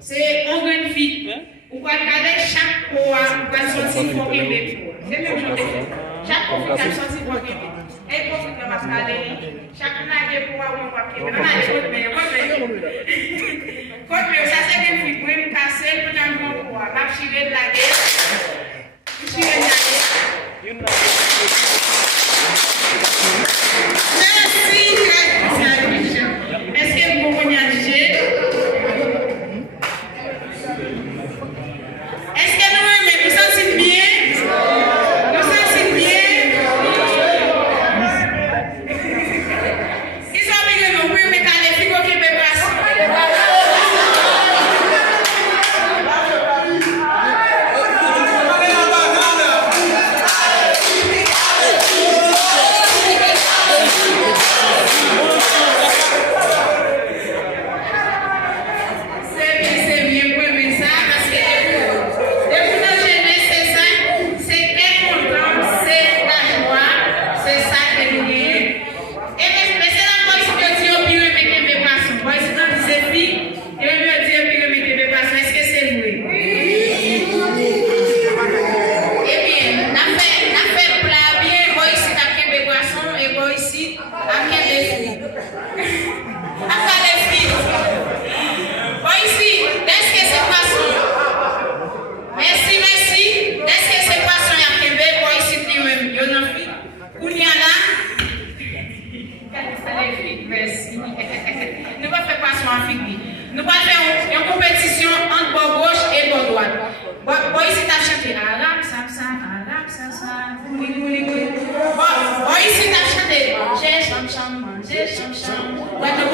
C'est une grande fille. Ou pas regarder chaque fois qu'on sorti pour Québec. C'est même chose. Chaque fois qu'on sorti pour Québec. Et pour que ma regarder, chaque nage pour avoir un Québec. On a des côtes mais ça c'est une fille pour me casser pour un bon pour la chirer de la guerre. Chirer de la guerre. Merci. Est-ce que vous pouvez dire? Est-ce que nous sentons bien? Nous sentons bien? Qui sont bien nous pouvons mettre les filles au Québec nous allons faire une compétition entre bord gauche et bord droite. Bon, ici, tu as chanté arabe, ça, mouli. Bon, ici, tu as chanté manger, cham, guado,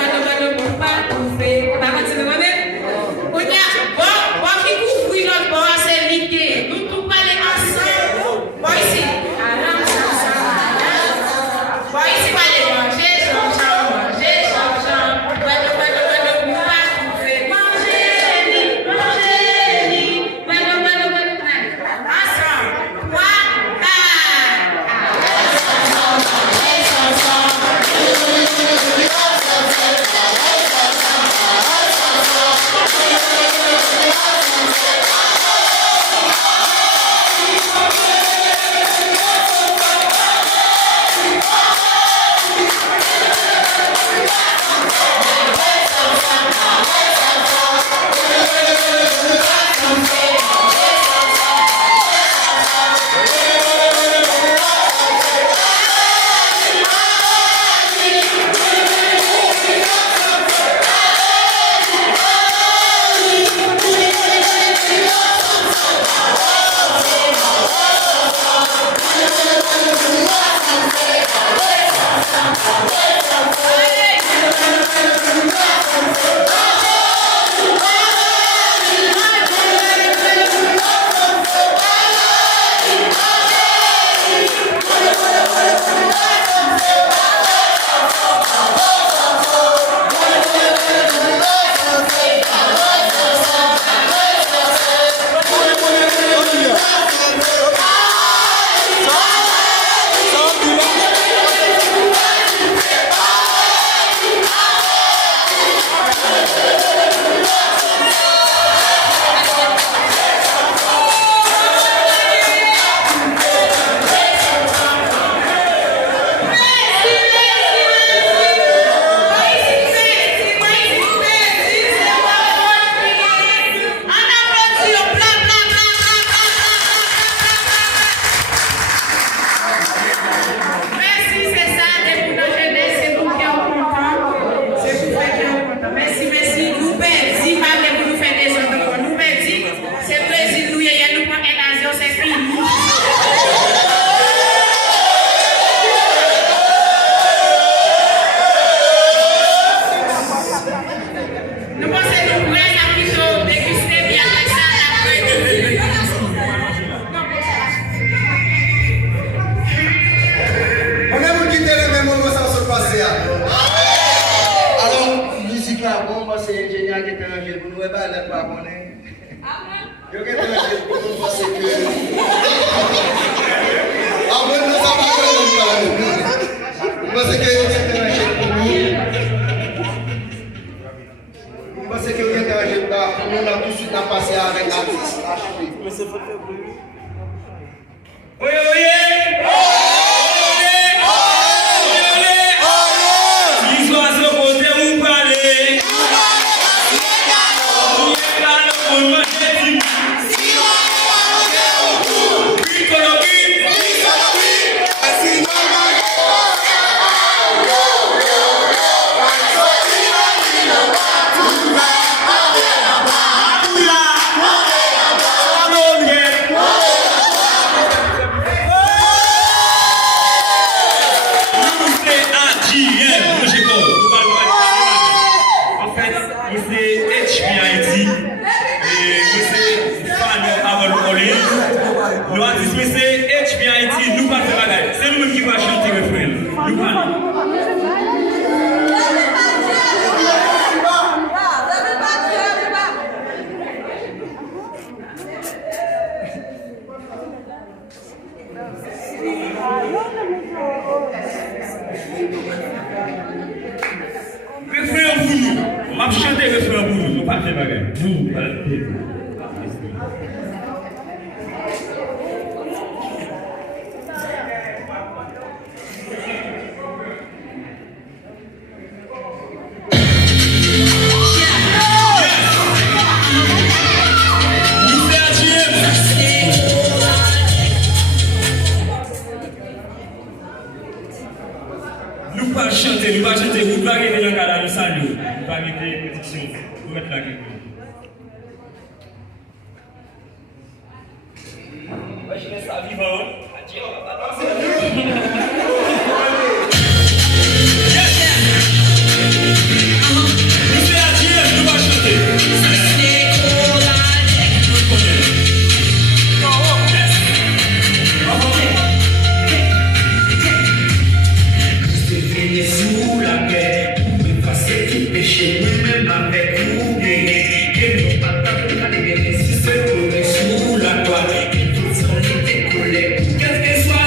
pas tout fait. Par contre, tu me connais? Bon, qui couvre notre bord, c'est l'idée. Nous tous parler ensemble. Bon, ici, arabe, ça. Bon, ici, parler manger, cham, guado. Você que eu ia ter uma on a tout de suite passé avec l'artiste HP. Mais c'est pas très beau. Oui, oui, c'est nous-mêmes qui va chanter le refrain. Nous parlons. Refrain pour nous. On va chanter le refrain pour nous. Nous pas faire bagarre. Vous, nous pas chanter, vous pas arriver dans le cadre de salut, vous pas arriver des pétitions, vous mettre la gueule. Je laisse ça vivant. Quel que soit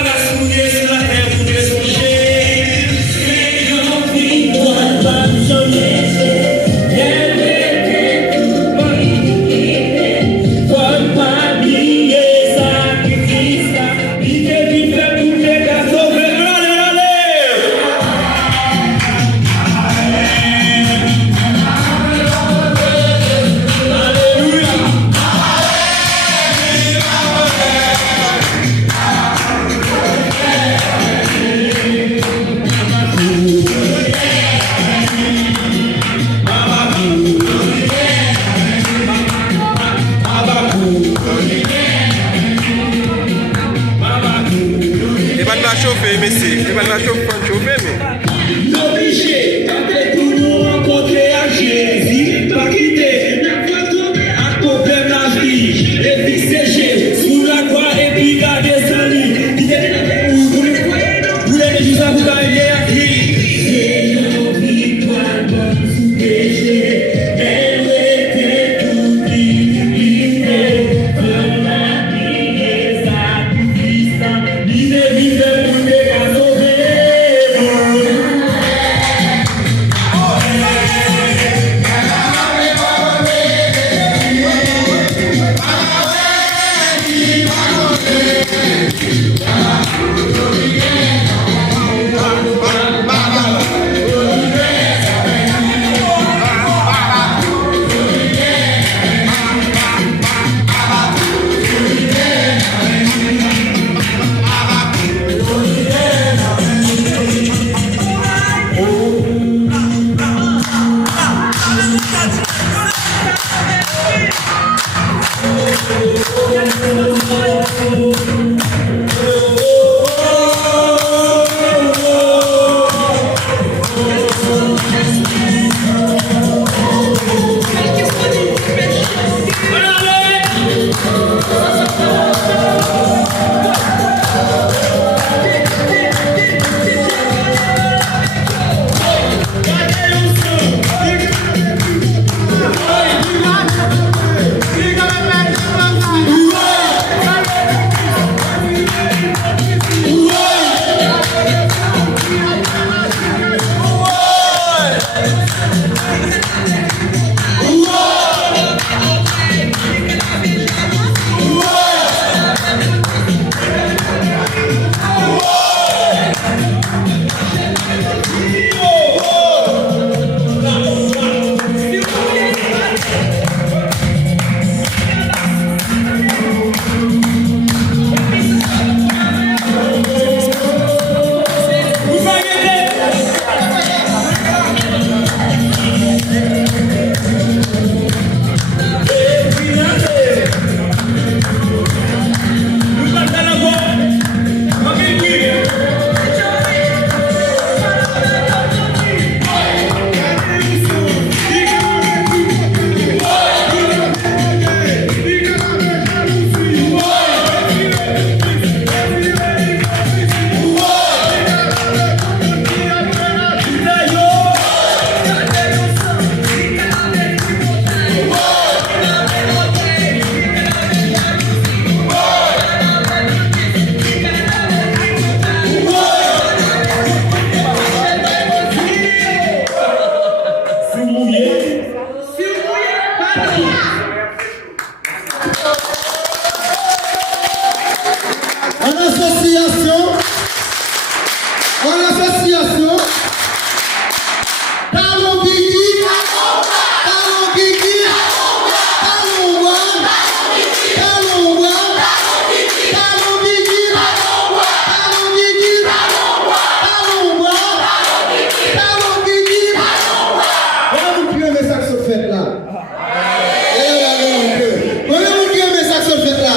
Combien de aimez ça que ça fait là?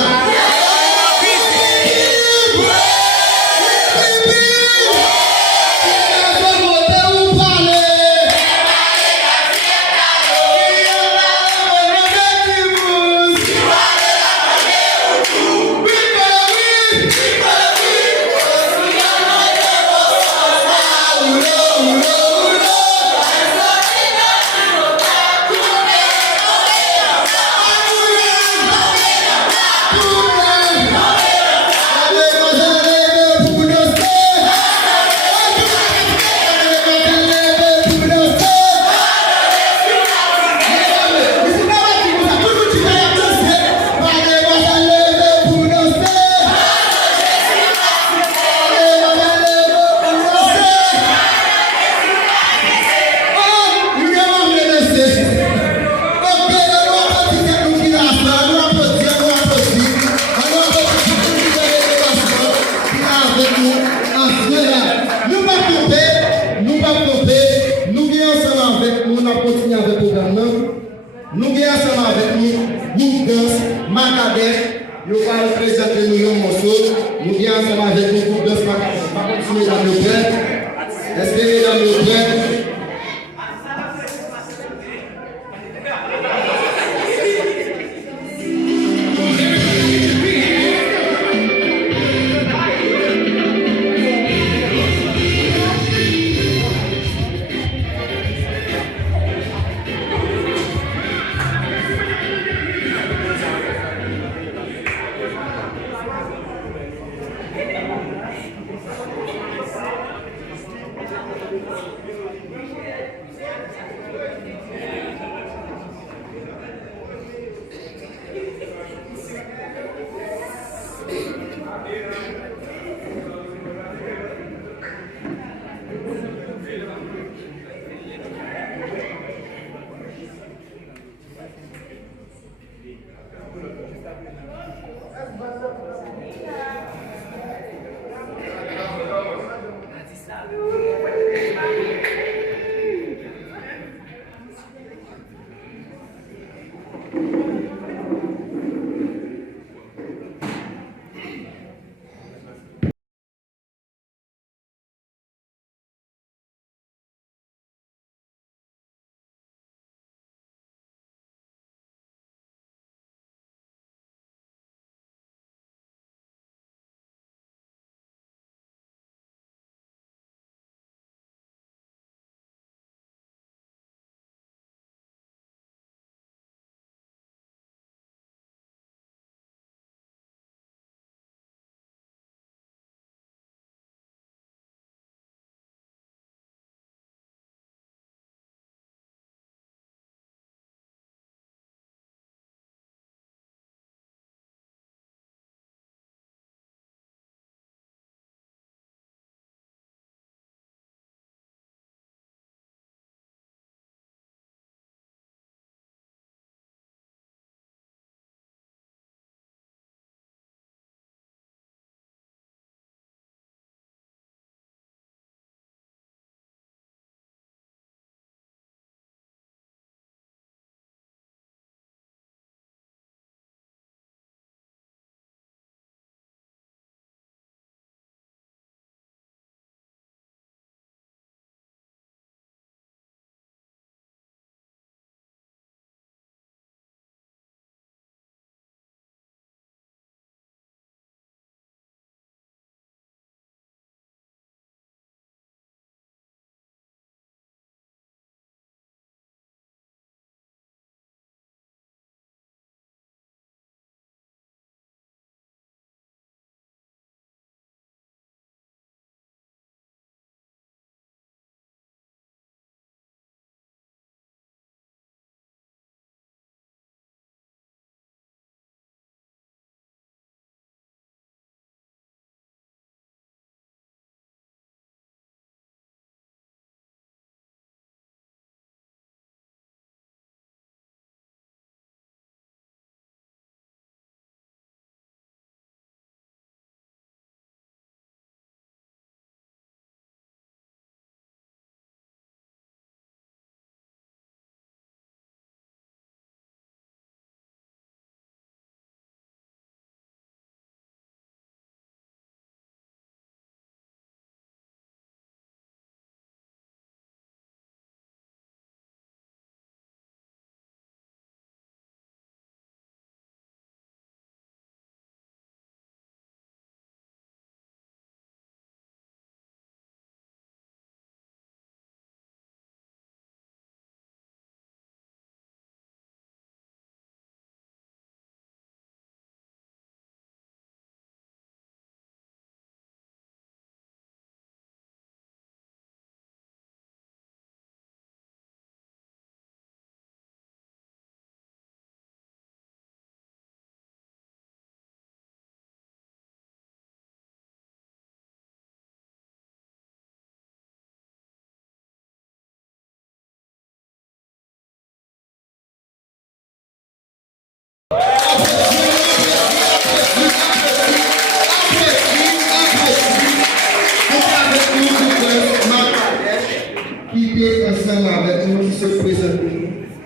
Nous sommes ensemble avec nous, groupe danse, Macadef, nous allons présenter nous un morceau. Nous sommes ensemble avec nous, groupe danse, Macadef. On va continuer dans nos prêts. Espérez dans nos prêts.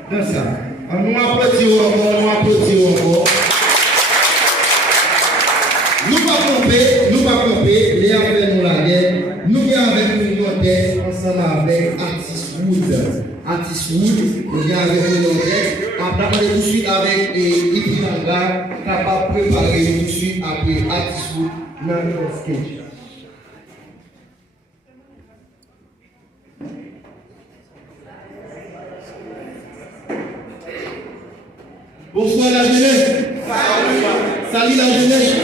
Dans ça. Nous applaudissons encore. Nous ne pas camper, les affaires nous la guerre. Nous venons avec nos têtes ensemble avec Artist Wood, nous venons avec nos têtes. Après, tout de suite avec Ipiranga, capable de préparer tout de suite après Artist Wood dans le sketch. Bonsoir la jeunesse. Salut la jeunesse.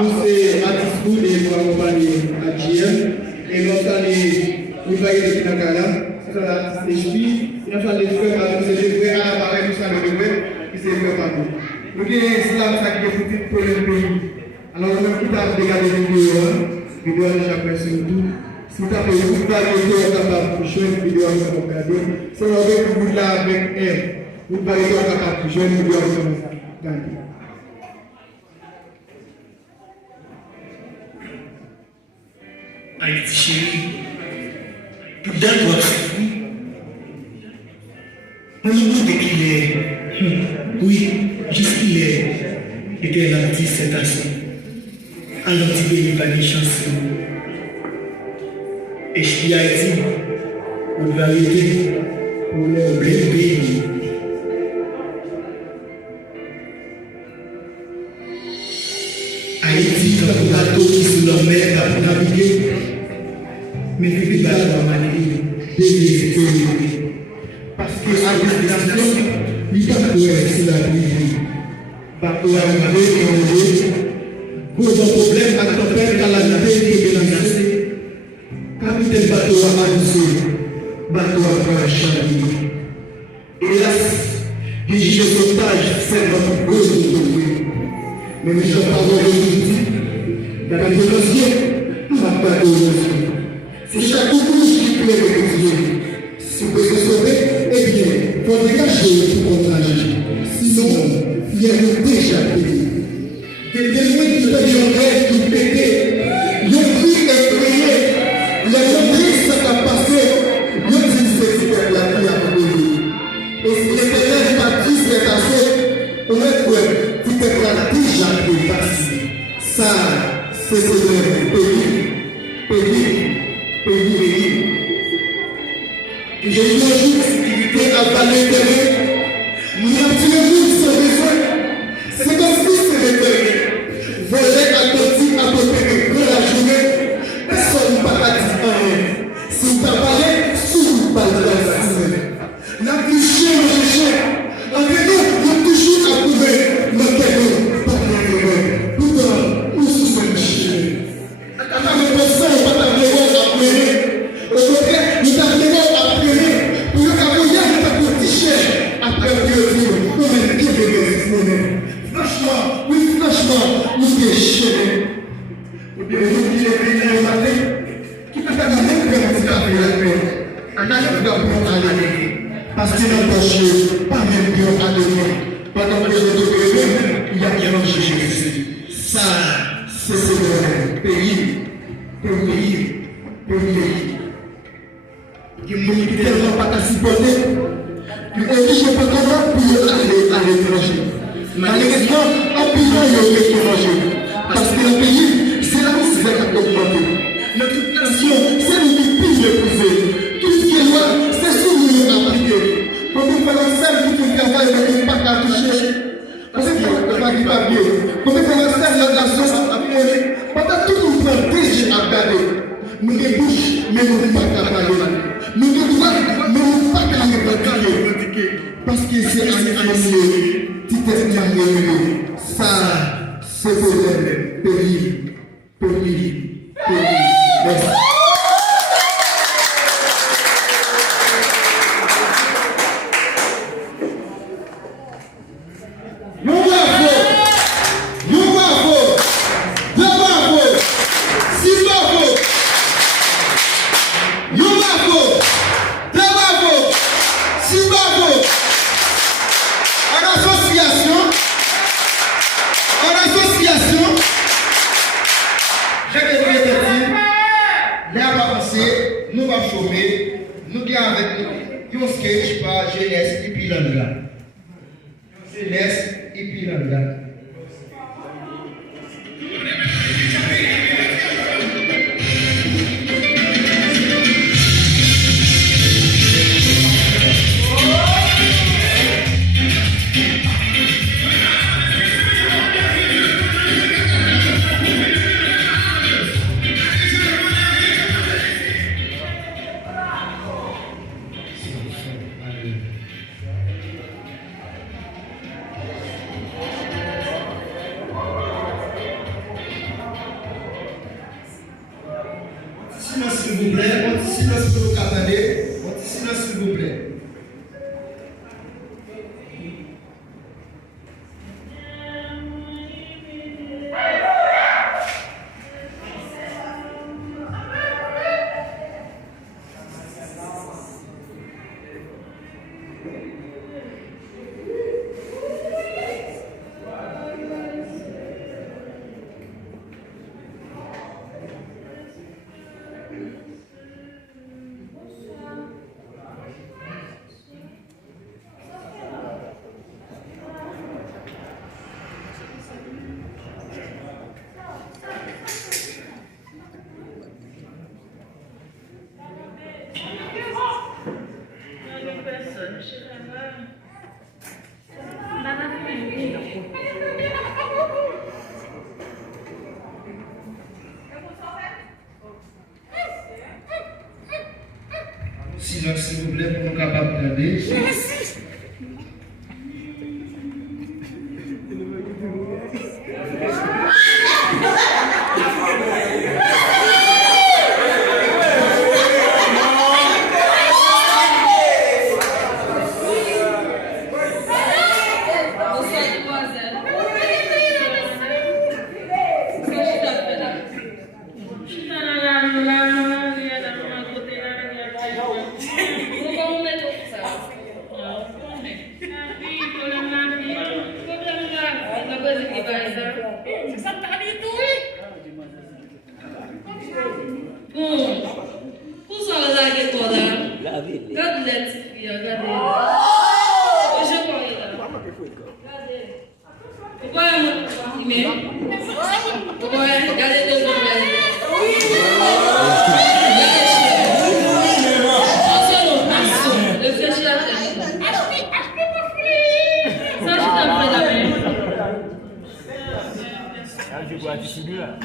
Nous c'est Artist Wood et nous accompagnons AGM. Et nous allons nous faire des Pinakala. C'est l'artiste esprit. Il a fallu faire parce que c'est vrai à l'appareil, nous sommes les vrais, qui c'est vrai partout. Nous avons islam qui est foutu pour le pays. Alors nous avons tout regarder les vidéos de chaque personne tout. Si vous avez une vidéo capable de jouer une vidéo à regarder, c'est avec vous là avec elle. Vous allez être capable de jouer une vidéo à regarder. Haïti chérie, tout d'un doigt c'est fou. On nous dit qu'il est, oui, juste qu'il est, était l'artiste cette année. Alors tu veux pas de chanson. Et je dis Haïti, on va arrêter pour le pays. Haïti, dans le bateau qui sous la mer pour naviguer. Mais depuis le bateau à manier, parce que à destination, il n'y a pas de si la vie. Bateau à manier, pose un problème à la tempête, à la navette qui est menacée. Capitaine bateau à avancer, bateau à prendre changer. Hélas, les juges de sauvetage, c'est notre grosse autorité. Mais nous sommes pas aujourd'hui. Dans la défense, nous n'avons pas de c'est chaque chose qui plaît de Dieu. Si vous pouvez sauver, eh bien, il faut dégager pour votre âge. Sinon, il y a déjà payé. Des témoins qui sont en rêve, qui pétaient, ils ont pris et prié. Les gens ça a passé. Ils ont dit que c'était la vie à payer. Et si l'Éternel n'a dit que c'est assez, on est quoi? Tout est là déjà passé. Ça, c'est le pays. J'ai eu un jour sécurité à parler de nous attirons sans besoin. C'est comme si c'était le volet attentif à côté de la journée. Personne ne va dire rien. Si vous parlez, sous pas de la semaine. La cliché, mon chien. Entre nous, nous toujours à trouver notre terreau. Pas de rien. Pourtant, nous sommes chien. À la même personne, on va t'appeler. Au contraire, nous t'appelons à prier pour que la voyage de ta petite après Dieu, comme un pied de ce moment. Franchement, oui, franchement, nous déchirons. Ou bien nous qui les venons au matin, qui t'a fait la même que vous avez la paix. Un âge de pour aller. Parce que dans le jeu, pas même Dieu à demain. Pendant que je te prie, il y a bien mangé Jésus. Ça, c'est le pays. Qui ne tellement pas supporter, qui oblige pas comment pour aller à l'étranger. Malheureusement, en prison, il y a l'étranger. Parce que le pays, c'est la misère qui a augmenté. Notre nation, c'est le pays le privé. Tout ce qui est loi, c'est ce que nous appliquer. Quand nous faisons celle qui travaille, nous ne pas qu'à toucher. Parce que nous ne pas bien. Quand nous faisons celle de la sauce à prendre, pendant tout nous prend déjà à garder. Nous ne bouche, mais nous ne pas qu'à parler. Nous ne doigts, mais nous ne pas qu'à revendiquer. Parce que c'est un animé, petit animé. Ça, c'est le pays. Merci. Céleste et Piranda. S'il vous plaît, on dit silence pour nous cabaner, on dit silence s'il vous plaît. Silence s'il vous plaît pour nous capables de regarder.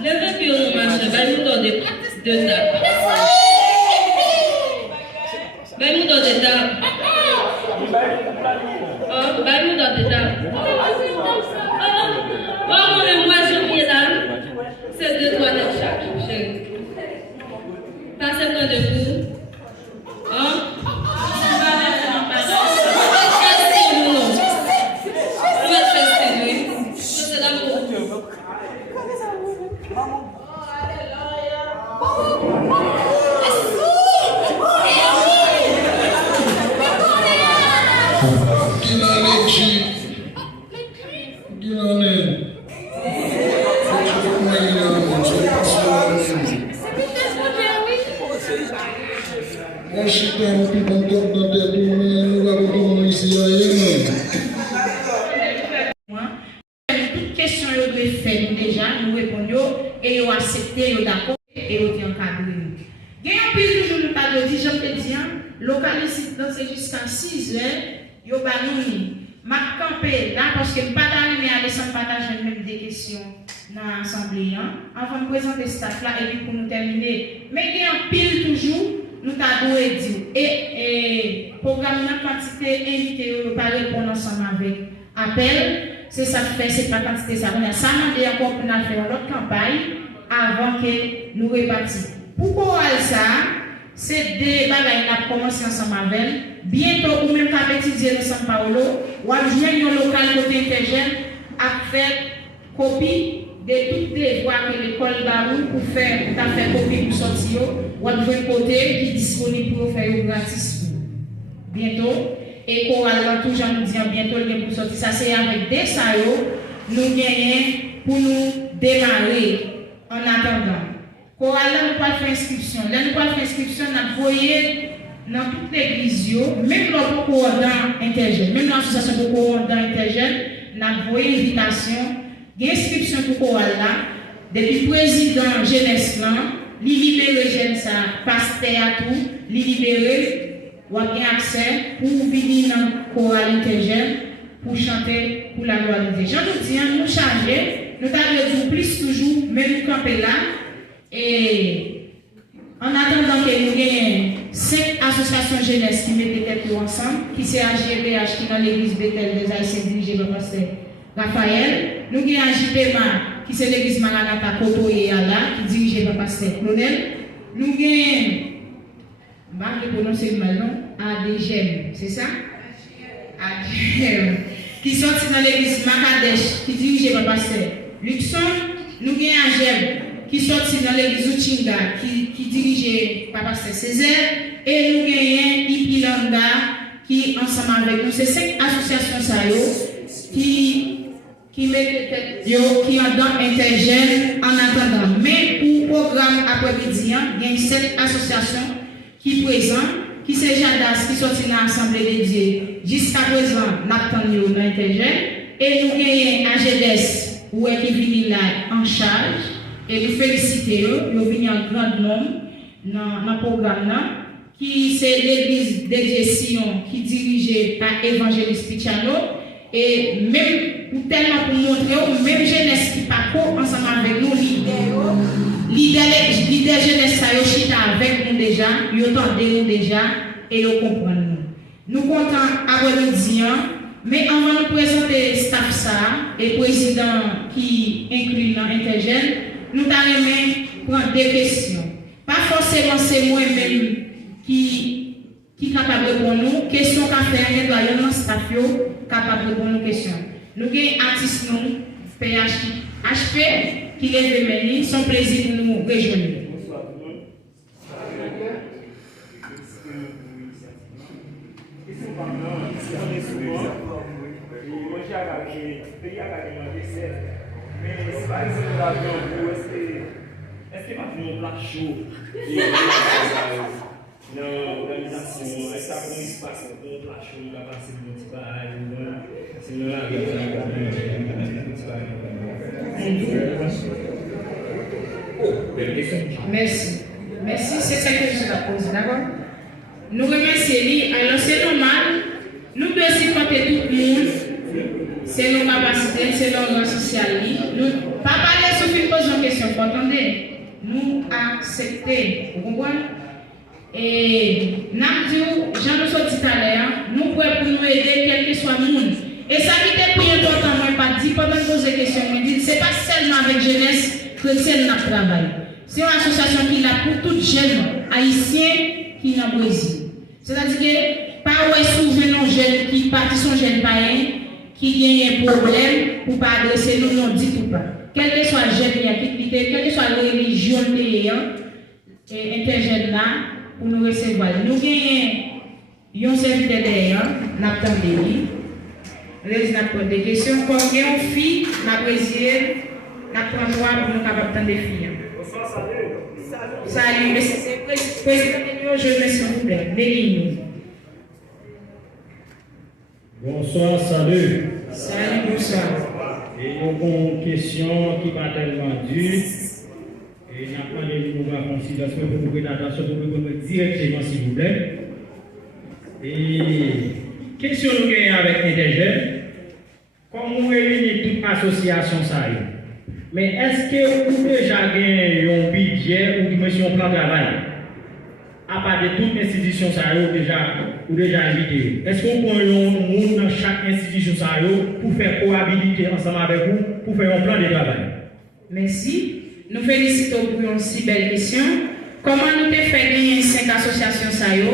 Levez puis on marche, nous donne de tables. Nous donne des tables. Nous donne des tables. Moi, je viens là. C'est 2 toilettes chaque, chérie. Passez près de vous. Toute question est faite déjà, nous répondons et nous acceptons, nous d'accord et nous encadrons. Gagnons plus toujours nous pas dit, je peux dire, localisé dans c'est jusqu'à 6 heures, yo ba nous m'a campé là parce que nous pas arrivé à descendre partager même des questions dans l'assemblée avant de présenter staff là et puis pour nous terminer. Mais gagnons pile toujours nous t'avons dit et programme la quantité invité nous pas répondre ensemble avec appel. C'est ça que fait, c'est pas quantité ça. On a ça demandé encore pour nous faire notre campagne avant que nous répartissions. Pourquoi ça? C'est des bagages qui ont commencé ensemble avec. Bientôt, ou même qu'à étudier dans São Paulo, ou à joindre un local côté intergène à faire copie de toutes les voies que l'école Barou pour faire copie pour sortir, ou à joindre côté qui est disponible pour faire gratis. Bientôt. Et Coral toujours nous dit bientôt le pour sortir. Ça c'est avec des saillots nous gagnons pour nous démarrer en attendant. Coral nous pas faire inscription. Là nous pas faire inscription, nous voyez dans toute l'église, même dans interjeunes, même dans l'association pour dans interjeunes, nous avons envoyé invitation, d'inscription pour chorale là, depuis président jeunesse là, li libérer jeune ça, pasteur à tout, li libérer, ou bien accès pour venir dans chorale interjeune pour chanter pour la gloire de Dieu. Jean nous dis, nous charger, nous avons plus toujours, même camper là, et en attendant que nous ayons 5 associations jeunesse qui mettent tête ensemble, qui c'est AGPH qui est dans l'église Bethel des Haïtiens dirigée par pasteur Raphaël, nous avons AJPMA qui c'est l'église Maranatha Koto et Yala qui est dirigée par pasteur Claudel, nous avons, je vais prononcer le mal, non? ADGM, c'est ça? ADGM, qui sont dans l'église Makadesh qui est dirigée par pasteur Luxon, nous avons AGM qui sorti dans l'église Uchinga, qui dirigé par Pasteur Césaire, et nous gagnons Ipilanda, qui ensemble avec nous, c'est 5 associations qui mettent tête, qui ont dans intergène en attendant. Mais pour le programme après-midi, il y a 7 associations qui présentent, qui c'est Jadas, qui sorti dans l'Assemblée des dieux. Jusqu'à présent, nous attendons dans intergène, et nous gagnons AGDS, qui vient là en charge. Et nous félicitons, nous venons en grand nombre dans le programme, qui c'est l'église dédiée Sion, qui est dirigée par Évangéliste Pichano. Et même pour tellement pour montrer, même jeunesse qui parcourt ensemble avec nous, leader jeunesse, ça y avec nous déjà, ils entendent nous déjà et ils comprennent nous. Nous comptons avoir nous dire, mais avant de présenter staff ça et président qui inclut dans Intergène, nous allons prendre des questions. Pas forcément c'est moi-même qui est capable de répondre nous. Questions qu'a fait un nettoyant dans le staff capable de répondre nos questions. Nous avons artistes, HP, qui lève les mains, son plaisir de nous rejoindre. Est-ce que maintenant on plat chaud dans l'organisation, est-ce que ça se passe un plat chaud, on va passer pour un petit bail, sinon là, Merci. Merci, c'est ça que je vais poser, d'accord? Nous remercions. Alors c'est normal, nous devons supporter tout le monde, c'est nos capacités, c'est nos rang social. Nous ne pas parler sur une pose de question, vous entendez? Nous accepter, vous comprenez? Et nous disons, Jean nous dit tout à l'heure, nous pouvons pour nous aider quel que soit le monde. Et ça qui est plus important, moi, pas dit pendant que poser des questions, ce n'est pas seulement avec jeunesse chrétienne qui travaille. C'est une association qui est là pour tous les jeunes haïtiens qui sont au Brésil. C'est-à-dire que, pas où est-ce que nos jeunes qui partent sont jeunes païens, qui gagnent un problème pour ne pas adresser nous, non dit ou pas. Quel que soit le jeune, quelle que soit la religion et interjeune là, pour nous recevoir. Nous gagnons un serviteur derrière, nous attendons. Nous avons des questions. Comme il y a une fille, nous avons droit pour nous capables des filles. Salut, c'est président de je me s'il vous plaît. Méline. Bonsoir, salut. Salut, bonsoir. Et nous avons une question qui va tellement dure. Et nous avons des nouvelles considérations pour nous prêter attention, pour nous répondre directement, s'il vous plaît. Et question nous gagnons avec Interjeunes. Comme nous réunissons toute association, ça y est. Mais est-ce que vous déjà gagné un budget ou dimension plan de travail? À part de toute institution, ça y est, ou déjà invité. Est-ce qu'on prend un monde dans chaque institution, ça y est, pour faire cohabiter ensemble avec vous, pour faire un plan de travail? Merci. Nous félicitons pour une si belle question. Comment nous avons fait gagner 5 associations, ça y est?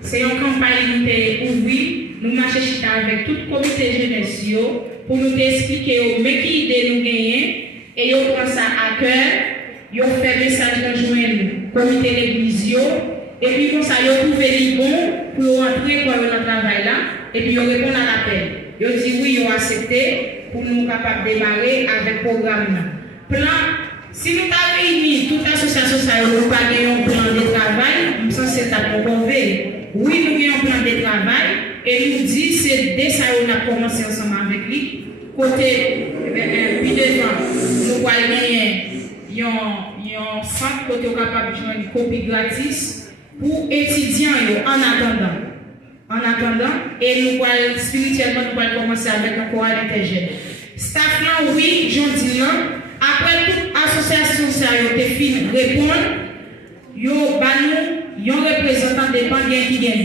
C'est une campagne qui est ouverte. Nous marchons avec tout le comité jeunesse pour nous expliquer mais qui idée nous gagner. Et on prend ça à cœur, on fait message de joindre comité l'église, et puis comme ça, on trouve les bons pour entrer pour le travail là, et puis on répond à l'appel. On dit oui, on accepté pour nous capables de démarrer avec le programme. Plan, si nous avons réuni toute l'association, ça nous pas un plan de travail, nous sommes c'est à convaincre. oui, nous avons un plan de travail et nous dit c'est dès ça qu'on a commencé ensemble avec lui. Côté, puis devant, nous allons gagner un centre côté capable de jouer une copie gratis pour étudiants en attendant. En attendant, et nous allons spirituellement nous allons commencer avec un chorale interjeune. Staff là, oui, j'en dis là. Après toute association, ça a été fini répondre. Yo, nous, un représentant dépendant qui vient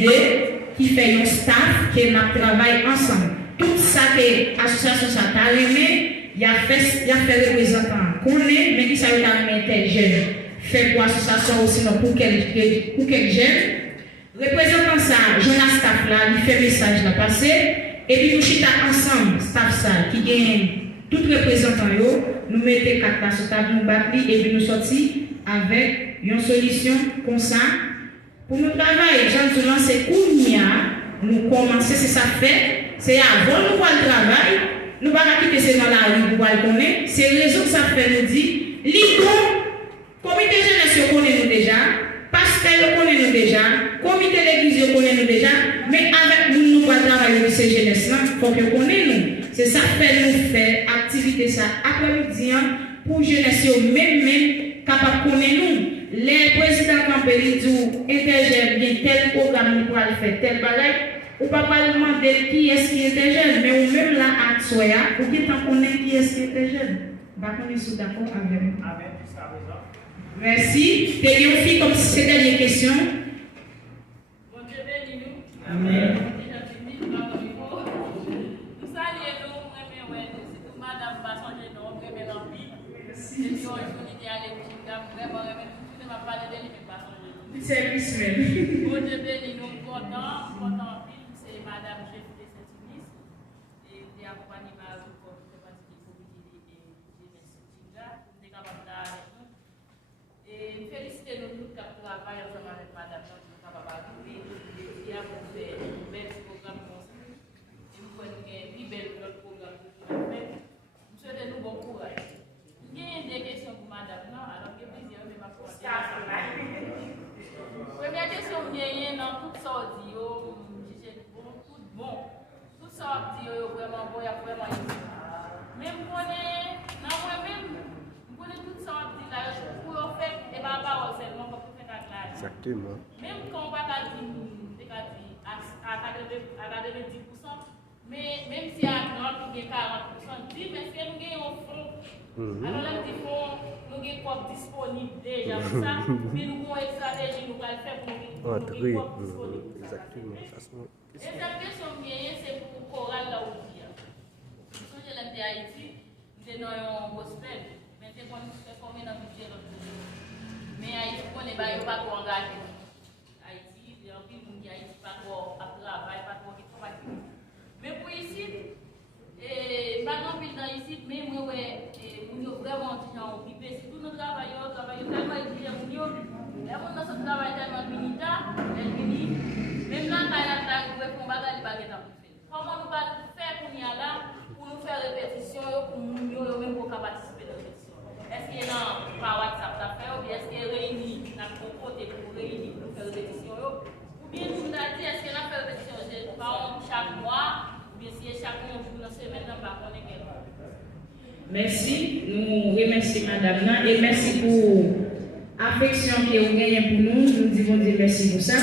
qui fait un staff qui travaille ensemble. Tout ça que l'association ça t'a aimé, il a fait représentant qu'on est, mais qui ça a été jeune. Fait pour l'association aussi pour quel jeune. Représentant ça, Jonas staff là, il fait message là passé, et puis nous chita ensemble, staff ça, qui gagne tout représentant yo, nous mettons 4 là sur table, nous battons, et puis nous sortis avec une solution comme ça. Pour nous travailler, Jean Toulan, c'est Kounia, nous commencer, c'est ça fait, c'est avant nous voir le travail, nous ne pouvons pas quitter c'est dans la rue pour le connaître, c'est le réseau que ça fait nous dit, l'ICO, comité jeunesse, on connaît nous déjà. Pasteur, nous connaissons déjà, comité d'église, nous connaissons déjà, mais avec nous, nous allons travailler avec ces jeunesses-là, il faut que nous connaissions. C'est ça que nous faisons, activité ça, après-midi, pour jeunesse, même, capable de connaître nous. Les présidents Campbell disent, intergène, bien tel programme, pour aller faire tel bagage, ou pas demander qui est-ce qui intergène, mais ou même là, à Soya, pour qu'il t'en connaisse qui est-ce qui intergène. Nous sommes d'accord avec nous. Merci. T'es une fille comme si c'était une question. Bon Dieu bénis nous. Amen. Nous saluons nous, madame va changer nom, premier l'empire. Et puis on est allé vraiment, je ne vais pas parler de lui, mais pas changer. Service même. Bon Dieu bénis nous, content, c'est madame chef de Saint-Denis. Et il est accompagné par le comité du comité de Messinga. Nous sommes capables d'aller. Et félicitez nous tous qui travaillent ensemble avec madame, nous sommes capables d'arriver et à vous faire un bel programme construit. Et nous pouvons faire un bel programme que nous faire. Nous souhaitons bon courage. Il y a des questions pour madame, non? Alors que plaisir, mais ma foi. Première question, il y a dans toutes sortes de tout bon. Toutes sortes de vraiment bon, il y a vraiment même pour les, non, moi-même, pour toutes sortes de là, pour le faire, et pas parole seulement pour faire la classe. Exactement. Même quand on va dire à 90%, mais même si à 30 ou 40%, dis, mais est-ce que nous avons un fonds? Alors là, nous avons des corps disponibles déjà pour ça, mais nous avons une stratégie, nous allons faire pour nous corps disponibles. Exactement. Et cette question, c'est pour Coral là où il y a. Si je l'aime à Haïti, nous avons un gospel. Mais c'est qu'on fait combien dans le budget de l'autre. Mais Haïti, on n'est pas trop engagé. Haïti, il y a un peu de monde qui Haïti, pas trop à travail, pas trop qui travaille. Mais pour ici, pas grand pile dans ici, mais moi, on est vraiment occupé. Si tous nos travailleurs tellement exigeants, et on a ce travail tellement militant, même là, on va faire un bagage. Comment nous allons faire pour nous là, pour nous faire répétition, pour nous même pour participer à la répétition? Est-ce qu'il y a par WhatsApp ou bien est-ce qu'il y a réuni dans le côté pour réunir pour faire répétition? Ou bien nous avons dit, est-ce qu'il y a fait répétition chaque mois, ou bien si chaque mois, nous ne semaine, on va connaître quel mois? Merci, nous remercions madame et merci pour l'affection que vous gagnez pour nous. Nous disons merci pour ça.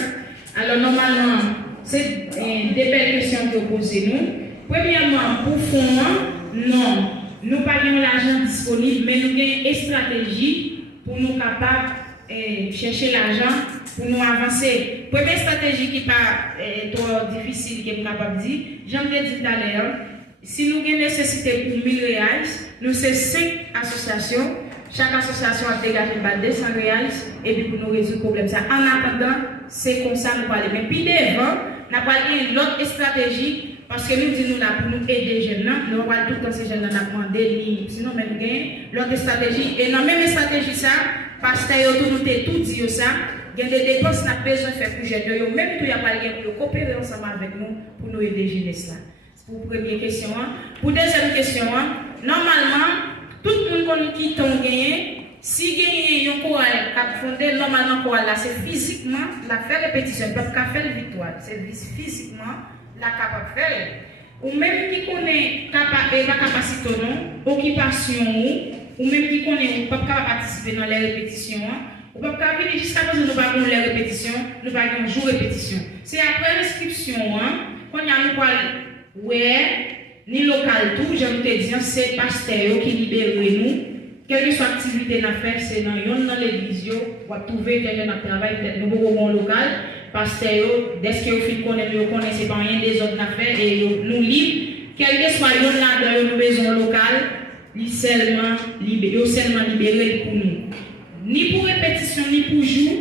Alors normalement, c'est des belles questions que vous posez nous. Premièrement, pour fond, non, nous pas avons l'argent disponible, mais nous avons une stratégie pour nous capables de chercher l'argent pour nous avancer. Première stratégie qui n'est pas trop difficile, qui est capable de dire, j'aimerais dire tout à l'heure, si nous avons une nécessité pour 1000 réals, nous sommes 5 associations. Chaque association a dégagé 200 réals et puis pour nous résoudre le problème. Ça. En attendant, c'est comme ça que nous parlons. Mais puis devant, nous avons parlé l'autre stratégie parce que nous disons là pour nous aider les jeunes, nous avons tout le temps ces jeunes là demandé, sinon même gain l'autre stratégie. Et dans la même stratégie, ça, parce que nous avons tout dit ça, il y a des dépenses qu'on a besoin de faire pour les jeunes. Même tout il y a pas pour coopérer ensemble avec nous pour nous aider les jeunes là. C'est pour la première question. Pour la deuxième question, normalement, tout le monde qui t'ont gagné, si il y a un choral qui a fondé, normalement, choral là, c'est physiquement la faire répétition. Il ne peut pas faire victoire. C'est physiquement la capable de faire. Ou même qui connaît la capacité non, occupation ou même qui connaît ou pas participer dans les répétitions. Ou pas venir jusqu'à présent, nous pas les répétitions, nous pas jour répétition. C'est après l'inscription, qu'on y a nous ni local tout, je vous te dis, c'est pasteur qui libère nous. Quelle que soit l'activité à faire, c'est dans l'église, on va trouver un travail, nous avons local, pasteur, dès que vous connaissez pas rien des autres affaires et nous libre, quel que soit là dans nos maisons locales, ils seulement libérés pour nous. Ni pour répétition, ni pour jour,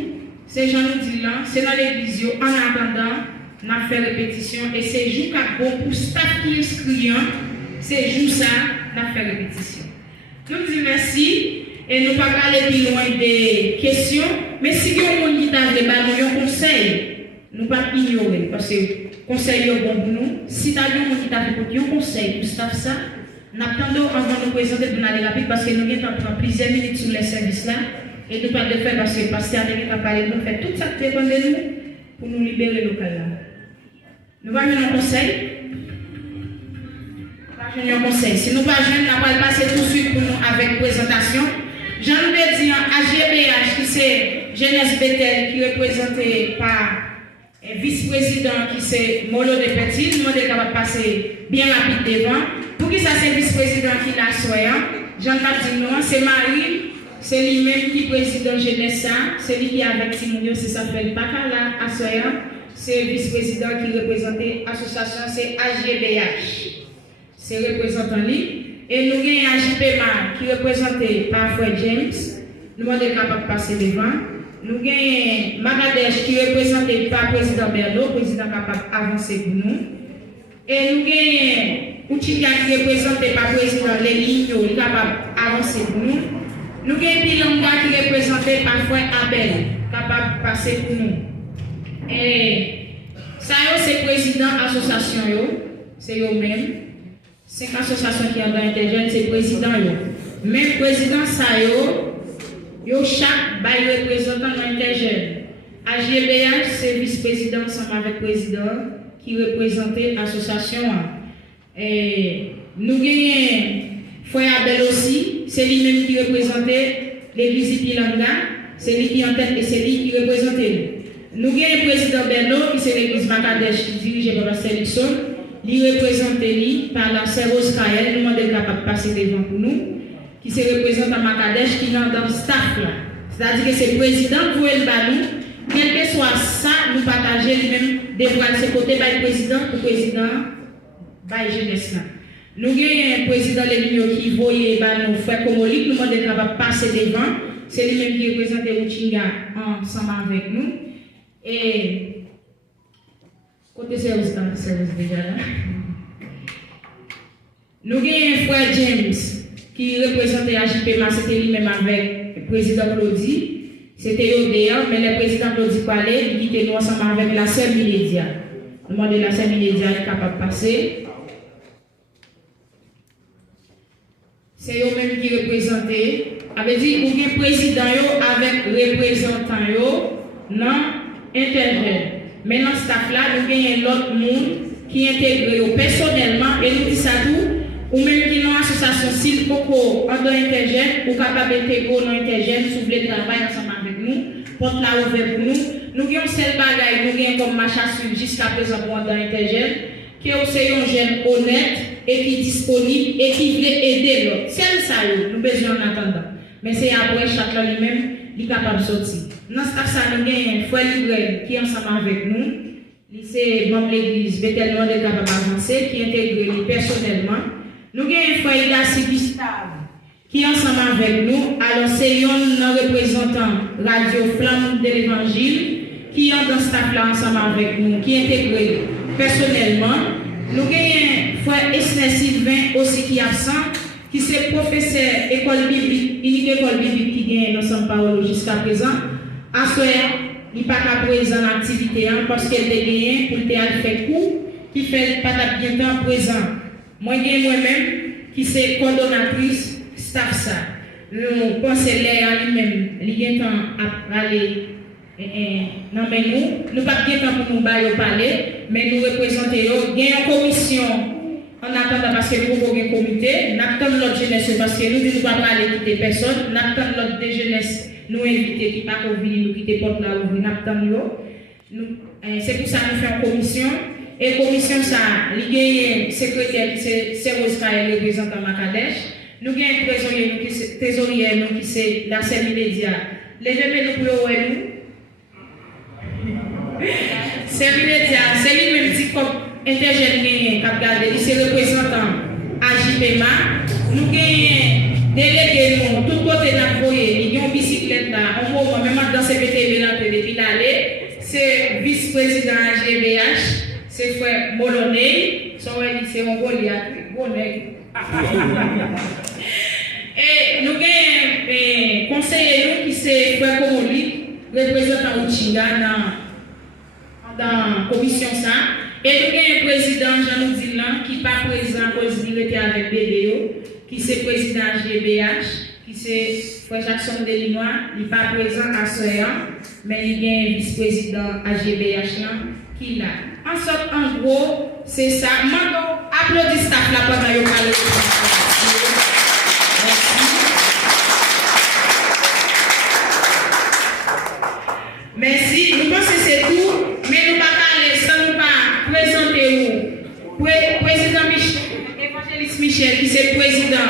ces gens nous disent là, c'est dans l'église, en attendant, on a fait répétition et c'est jour qui bon pour staff qui inscrit, c'est jour ça, on a fait répétition. Nous disons merci et nous ne pas aller plus loin des questions, mais si vous avez un guitare de un conseil, nous ne pas ignorer parce que conseil est bon pour nous. Si vous avez un guitare de un conseil pour staff ça, nous attendons avant de nous présenter pour aller rapide parce que nous avons plusieurs minutes sur les services là et nous ne pas de faire parce que le pasteur a parlé de nous faire tout ça qui dépend de nous pour nous libérer local là. Nous allons donner un conseil. Un conseil. Si nous ne pas jeunes, nous allons passer tout de suite pour nous avec présentation. J'en ai dit AGBH qui c'est Jeunesse Bethel qui est représenté par un vice-président qui c'est Molo de Petit. Nous allons capable passer bien rapide devant. Pour qui ça c'est vice-président qui l'a soyant. J'en ai dit non, c'est Marie. C'est lui-même qui est président Jeunesse. C'est lui qui est avec Timounio, c'est ça fait le Bacala à soyant. C'est le vice-président qui représente l'association, c'est AGBH. C'est représentant lui. Et nous avons AJPMA qui est représenté par Fred James. Nous sommes capables de passer devant. Nous avons Magadèche qui est représenté par le président Berdo, président capable d'avancer pour nous. Et nous avons Outinga qui est représenté par le président Léligno, qui est capable d'avancer pour nous. Nous avons Pilonga qui est représenté par Fred Abel, capable de passer pour nous. Et ça, c'est le président de l'association, c'est eux-mêmes. 5 associations qui ont interjeunes, c'est le président. Même président, ça, chaque bail représentant l'interjeune. AGBH, c'est vice-président ensemble avec le président qui représente l'association. Et nous avons Frère Abel aussi, c'est lui-même qui représentait l'église Pilanga, c'est lui qui en tête et c'est lui qui représentait. Nous avons le président Bernard, qui c'est l'église Macadèche, qui dirige par Pasteur Nixon. Il représente par la sœur Oscaël, nous sommes capables de passer devant pour nous, qui se représente à Macadèche, qui est dans le staff là. C'est-à-dire que c'est le président pour le ballon. Quel que soit ça, nous partageons lui-même des voix de ce côté, par le président pour le président, par la jeunesse là. Nous avons un président Léligno qui voyait nos frères Comoliques, nous sommes capables de passer devant. C'est lui-même qui représente Outinga ensemble avec nous. Et côté service déjà là. Nous avons un frère James qui représentait AJPMA, c'était lui-même avec le président Claudie. C'était Odéa, mais le président Claudie parlait, il était nous ensemble avec la sœur Milédia. Nous demandons la sœur Milédia est capable de passer. C'est eux-mêmes qui représentaient. Avait dit, vous avez un président avec représentant non interjeune. Mais dans ce staff-là, nous avons l'autre monde qui intègre personnellement et nous disons ça tout. Ou même qui dans l'association s'il faut en dans interjeune, ou capable d'intégrer dans interjeune, si vous voulez travailler ensemble avec nous, porte la ouverte pour nous. Nous avons seul bagage, nous avons comme marche à suivre jusqu'à présent pour dans interjeune, qui est aussi un jeune honnête et qui est disponible et qui veut aider l'autre. C'est ça, nous besoin en attendant. Mais c'est après chacun lui-même qui est capable de sortir. Dans ce cas, nous avons un frère Librel qui est ensemble avec nous. C'est membre de l'église, Bethel Noir est capable d'avancer, qui intègre personnellement. Nous avons un frère Idaci Gustave qui est ensemble avec nous. Alors, c'est un représentant Radio Flamme de l'Évangile qui est dans ce staff-là ensemble avec nous, qui intègre personnellement. Nous avons un frère Esner Sylvain aussi qui est absent, qui est professeur école biblique, unique école biblique qui gagne dans son parole jusqu'à présent. À ce il n'est pas présent dans l'activité parce qu'elle est gagnée pour le théâtre fait cours, qui fait pas bien temps présent. Moi-même qui c'est coordonnatrice staff ça. nous pensons l'air lui-même, il y a un temps à aller non mais nous pas bien temps pour nous parler, mais nous représentons, il y a une commission en attendant parce que nous avons un comité, nous attendons l'autre jeunesse parce que nous ne pouvons pas aller quitter personne, nous attendons l'autre des jeunesses nous inviter qui pas venir nous quitter porte là où nous attendons. C'est pour ça que nous faisons une commission. Et commission ça, il y a un secrétaire qui c'est Roscaille, représentant Makadesh. Nous avons un trésorier qui c'est la scène immédiate. Les jeunes nous pour nous. C'est immédiat, c'est lui-même qui comme intergène qui a gardé, c'est représentant AJPMA. Nous avons délégué nous, tout côté de la foyer, il y a une bicyclette là, on voit même dans CPTV là, depuis l'aller, c'est vice-président AGBH. C'est frère Moloney, c'est mon Goliath, et nous avons un conseiller qui c'est frère Komoli, représentant Uchinga dans la commission ça. Et nous avons un président Jean-Louis Dilan qui n'est pas présent à cause qu'il était avec BDO, qui c'est président GBH, qui c'est frère Jackson Delinois, il n'est pas présent à Soya, mais il y a un vice-président à GBH qui est là. En gros, c'est ça. Maintenant, applaudissez staff là pendant que vous parlez. Merci. Nous pensons que c'est tout, mais nous ne pouvons pas aller sans nous pas présenter vous. Président Michel, Évangéliste Michel, qui est président